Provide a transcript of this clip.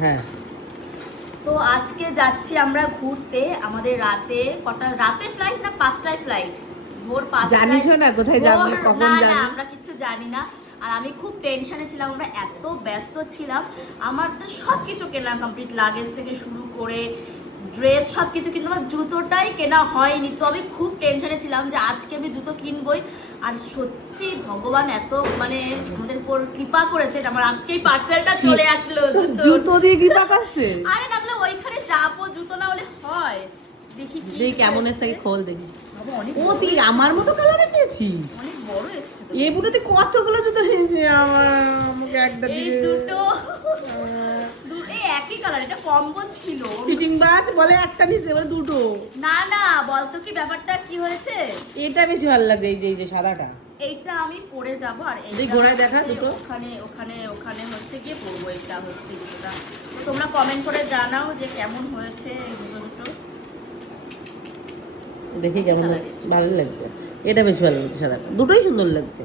হ্যাঁ, তো আজকে যাচ্ছি আমরা ঘুরতে। আমাদের রাতে ফ্লাইট না 5টায় ফ্লাইট? ভোর 5টায়। জানিস না কোথায় যাবো, কখন না যাবো? আমরা কিছু জানি না। আর আমি খুব টেনশনে ছিলাম, আমরা এত ব্যস্ত ছিলাম। আমার তো সবকিছু কেনা কমপ্লিট, লাগেজ থেকে শুরু করে ড্রেস সবকিছু, কিন্তু আমার জুতোটাই কেনা হয়নি। তো আমি খুব টেনশনে ছিলাম যে আজকে আমি জুতো কিনবই। আর সত্যি ভগবান এত মানে আমাদের উপর কৃপা করেছে, আমার আজকেই পার্সেলটা চলে আসলো। জুতো দিয়ে কৃপা করছে। আরে না হলে ওইখানে যাবো, জুতো না হলে হয়। দেখি কি দেখি কেমন এসে, খোল দেখি। বাবা অনেক ও তুই আমার মতো কালারে পেয়েছিস? অনেক বড় এসেছে তো। এই বুটোতে কতগুলো জুতো নিয়েছি আমাকে একটা এই দিয়ে। দুটো এই একই কালার, এটা কম্বো ছিল। ফিটিং বাজ বলে একটা নিয়েছে, বলে দুটো। না না, বলতো কি ব্যাপারটা কি হয়েছে? এটা বেশি ভালো লাগে, এই যে সাদাটা। এইটা আমি পরে যাব, আর এই ঘোড়ায় দেখা দুটো। ওখানে ওখানে ওখানে হচ্ছে গিয়ে পরবো। এটা হচ্ছে দুটোটা। তো তোমরা কমেন্ট করে জানাও যে কেমন হয়েছে এই দুটো। দেখি কেমন ভালো লাগছে। এটা বেশি ভালো লাগছে, সাদাটা। দুটোই সুন্দর লাগছে।